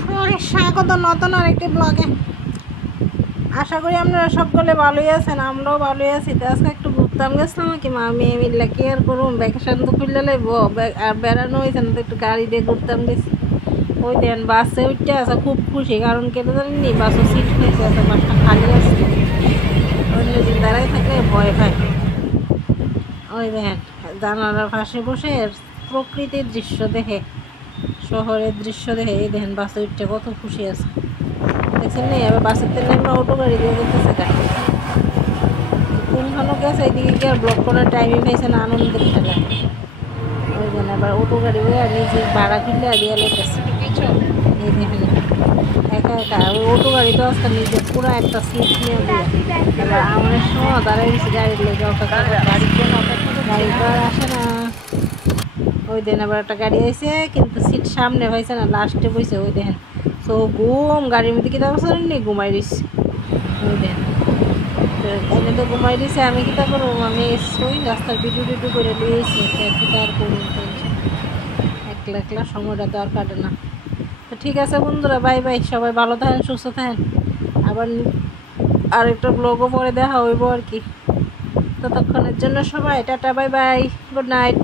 সবাই স্বাগত নতুন আরেকটি ব্লগে। আশা করি আপনারা সকলে ভালোই আছেন, আমরাও ভালোই আছি। তো আজকে একটু ঘুরতাম গেছিলাম কি মা মেয়ে মিললে কি আর করুন, ভ্যাকেশন তো খুললে লাগবো, আর বেড়ানো হয়েছে না, তো একটু গাড়ি দিয়ে ঘুরতাম গেছি। ওই দেন বাসে উঠতে আছে খুব খুশি, কারণ কেটে জানেননি বাসও সিট হয়েছে আছে, বাসটা খালি আছে। অন্যদিন দাঁড়াই থাকলে ভয় পায়। ওই দেখেন জানালার পাশে বসে প্রকৃতির দৃশ্য দেখে, শহরের দৃশ্য দেখে এই দেখেন বাসে উঠতে কত খুশি আছে দেখছেন নি। এবার বাসের তেল আমরা অটো গাড়ি দিয়ে যেতেছে গাড়ি কোনখানে গেছে, এইদিকে কি আর ব্লক করার টাইমই পাইছে না, আনন্দের খেলা। ওই জন্য এবার অটো গাড়ি হয়ে নিজে ভাড়া কিনলে দিয়ে লেগেছে এই দেখেন একা একা। ওই অটো গাড়ি তো আজকে নিজে পুরো একটা সিট নিয়ে দিয়ে এবার আমার সময় দাঁড়াই গেছি গাড়ির লেগে, গাড়ি তো আর আসে না। ওই দিন আবার একটা গাড়ি আইছে কিন্তু সিট সামনে পাইছে না, লাস্টে বইছে। ওই দেখেন তো ঘুম গাড়ির মধ্যে কিতা করছে নি, ঘুমাই দিচ্ছে। ওই দেখেন এনে তো ঘুমাই দিছে, আমি কিতা করবো, আমি ওই রাস্তার ভিডিও টিডিও করে দিয়েছি। কিতা আর করুন, একলা একলা সময়টা তো আর কাটে না। তো ঠিক আছে বন্ধুরা, বাই বাই, সবাই ভালো থাকেন সুস্থ থাকেন। আবার আরেকটা ব্লগও পরে দেখা হইব আর কি। ততক্ষণের জন্য সবাই tata bye bye, good night.